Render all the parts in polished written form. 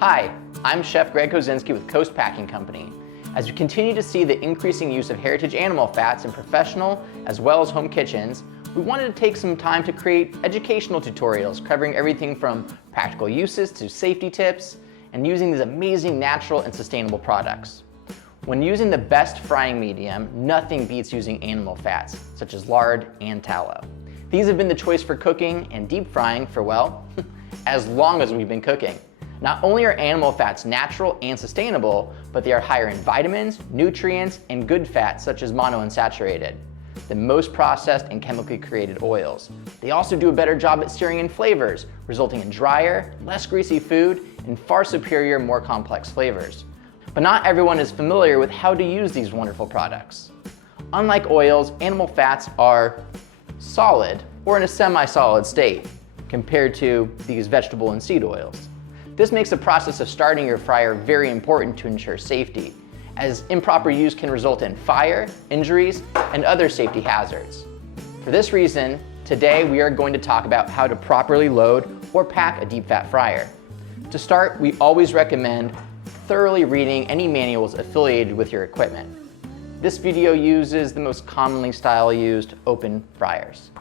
Hi, I'm Chef Greg Kozinski with Coast Packing Company. As we continue to see the increasing use of heritage animal fats in professional as well as home kitchens, we wanted to take some time to create educational tutorials covering everything from practical uses to safety tips and using these amazing natural and sustainable products. When using the best frying medium, nothing beats using animal fats, such as lard and tallow. These have been the choice for cooking and deep frying for, well, as long as we've been cooking. Not only are animal fats natural and sustainable, but they are higher in vitamins, nutrients, and good fats such as monounsaturated, than most processed and chemically created oils. They also do a better job at searing in flavors, resulting in drier, less greasy food and far superior, more complex flavors. But not everyone is familiar with how to use these wonderful products. Unlike oils, animal fats are solid or in a semi-solid state compared to these vegetable and seed oils. This makes the process of starting your fryer very important to ensure safety, as improper use can result in fire, injuries, and other safety hazards. For this reason, today we are going to talk about how to properly load or pack a deep fat fryer. To start, we always recommend thoroughly reading any manuals affiliated with your equipment. This video uses the most commonly style-used open fryers.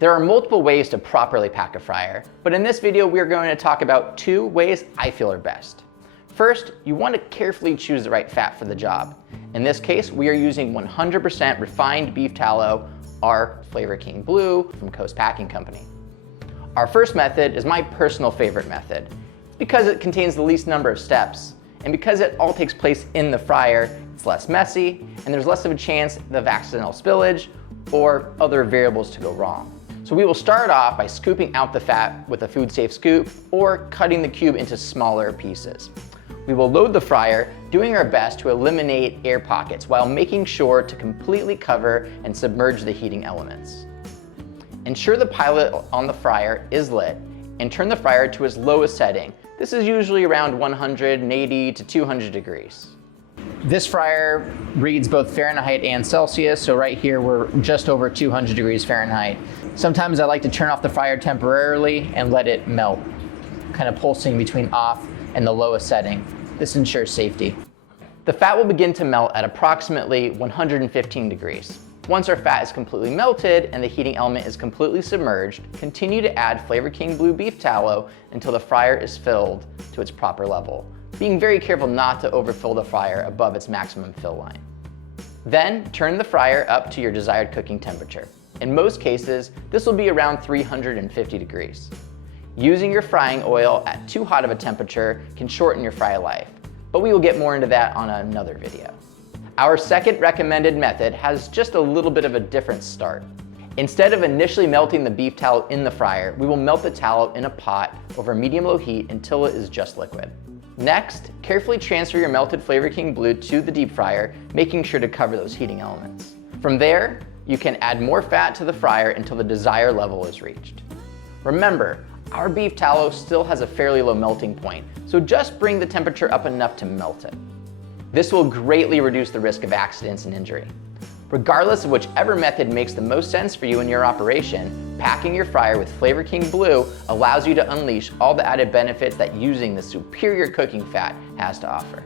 There are multiple ways to properly pack a fryer, but in this video we are going to talk about 2 ways I feel are best. First, you want to carefully choose the right fat for the job. In this case, we are using 100% refined beef tallow, our Flavor King Blue from Coast Packing Company. Our first method is my personal favorite method. It's because it contains the least number of steps, and because it all takes place in the fryer, it's less messy, and there's less of a chance of accidental spillage or other variables to go wrong. So we will start off by scooping out the fat with a food safe scoop or cutting the cube into smaller pieces. We will load the fryer, doing our best to eliminate air pockets while making sure to completely cover and submerge the heating elements. Ensure the pilot on the fryer is lit and turn the fryer to its lowest setting. This is usually around 180 to 200 degrees. This fryer reads both Fahrenheit and Celsius, so right here we're just over 200 degrees Fahrenheit. Sometimes I like to turn off the fryer temporarily and let it melt, kind of pulsing between off and the lowest setting. This ensures safety. The fat will begin to melt at approximately 115 degrees. Once our fat is completely melted and the heating element is completely submerged, continue to add Flavor King Blue beef tallow until the fryer is filled to its proper level, being very careful not to overfill the fryer above its maximum fill line. Then turn the fryer up to your desired cooking temperature. In most cases, this will be around 350 degrees. Using your frying oil at too hot of a temperature can shorten your fry life, but we will get more into that on another video. Our second recommended method has just a little bit of a different start. Instead of initially melting the beef tallow in the fryer, we will melt the tallow in a pot over medium-low heat until it is just liquid. Next, carefully transfer your melted Flavor King Blue to the deep fryer, making sure to cover those heating elements. From there, you can add more fat to the fryer until the desired level is reached. Remember, our beef tallow still has a fairly low melting point, so just bring the temperature up enough to melt it. This will greatly reduce the risk of accidents and injury. Regardless of whichever method makes the most sense for you in your operation, packing your fryer with Flavor King Blue allows you to unleash all the added benefits that using the superior cooking fat has to offer.